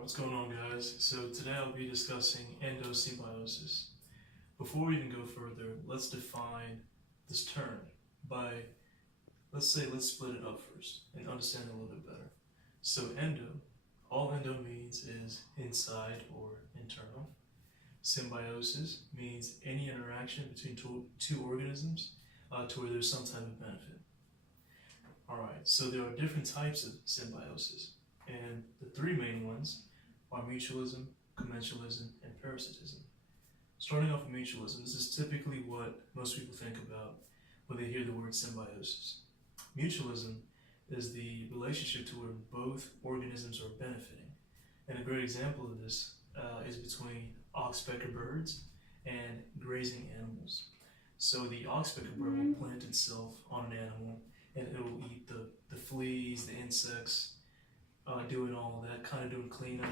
Alright, what's going on, guys? So today I'll be discussing endosymbiosis. Before we even go further, let's define this term by, let's split it up first and understand it a little bit better. So all endo means is inside or internal. Symbiosis means any interaction between two organisms to where there's some type of benefit. Alright, so there are different types of symbiosis, and the three main ones are mutualism, commensalism, and parasitism. Starting off with mutualism, this is typically what most people think about when they hear the word symbiosis. Mutualism is the relationship to where both organisms are benefiting. And a great example of this is between oxpecker birds and grazing animals. So the oxpecker bird will plant itself on an animal and it will eat the fleas, the insects, doing all of that, kind of doing cleanup.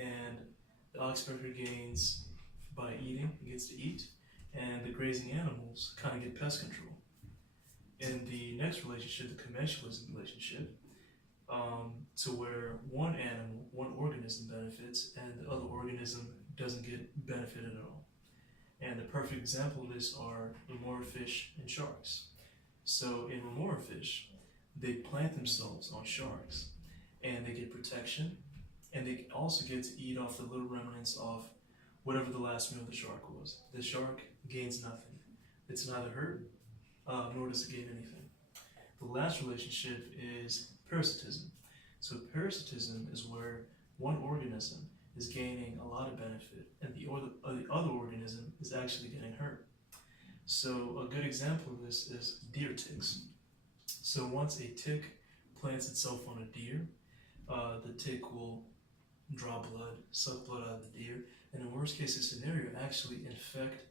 And the oxpecker gains by eating, it gets to eat, and the grazing animals kind of get pest control. In the next relationship, the commensalism relationship, to where one animal, one organism benefits and the other organism doesn't get benefited at all. And the perfect example of this are remora fish and sharks. So in remora fish, they plant themselves on sharks and they get protection, and they also get to eat off the little remnants of whatever the last meal of the shark was. The shark gains nothing. It's neither hurt, nor does it gain anything. The last relationship is parasitism. So parasitism is where one organism is gaining a lot of benefit and the other organism is actually getting hurt. So a good example of this is deer ticks. So once a tick plants itself on a deer, the tick will draw blood, suck blood out of the deer, and in worst case scenario, actually infect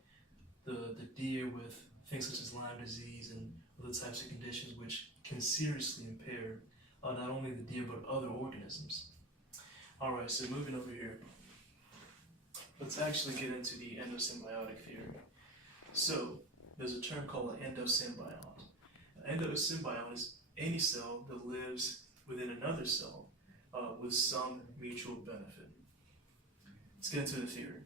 the deer with things such as Lyme disease and other types of conditions which can seriously impair not only the deer but other organisms. Alright, so moving over here, let's actually get into the endosymbiotic theory. So there's a term called an endosymbiont. An endosymbiont is any cell that lives within another cell with some mutual benefit. Let's get into the theory.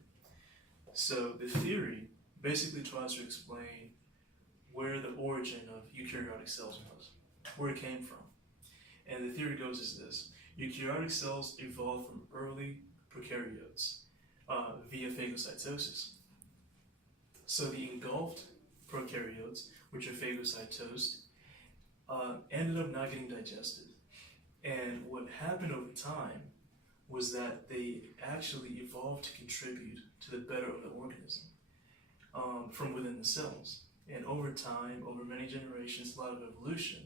So the theory basically tries to explain where the origin of eukaryotic cells was, where it came from. And the theory goes as this: eukaryotic cells evolved from early prokaryotes via phagocytosis. So the engulfed prokaryotes, which are phagocytosed, ended up not getting digested. And what happened over time was that they actually evolved to contribute to the better of the organism from within the cells. And over time, over many generations, a lot of evolution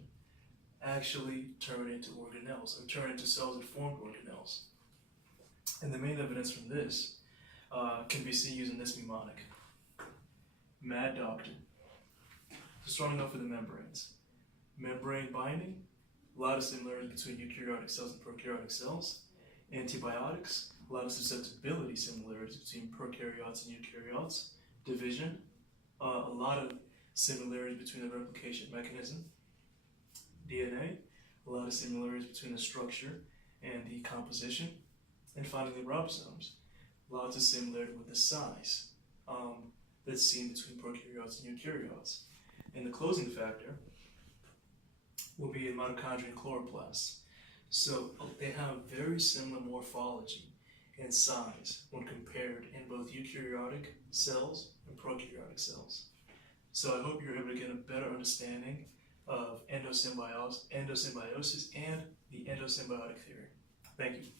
actually turned into organelles, or turned into cells that formed organelles. And the main evidence from this can be seen using this mnemonic: Mad Doctor. So starting off with the membranes. Membrane binding, a lot of similarities between eukaryotic cells and prokaryotic cells. Antibiotics, a lot of susceptibility similarities between prokaryotes and eukaryotes. Division, a lot of similarities between the replication mechanism. DNA, a lot of similarities between the structure and the composition. And finally, ribosomes, lots of similarity with the size that's seen between prokaryotes and eukaryotes. And the closing factor will be in mitochondrial chloroplasts. So they have very similar morphology and size when compared in both eukaryotic cells and prokaryotic cells. So I hope you're able to get a better understanding of endosymbiosis and the endosymbiotic theory. Thank you.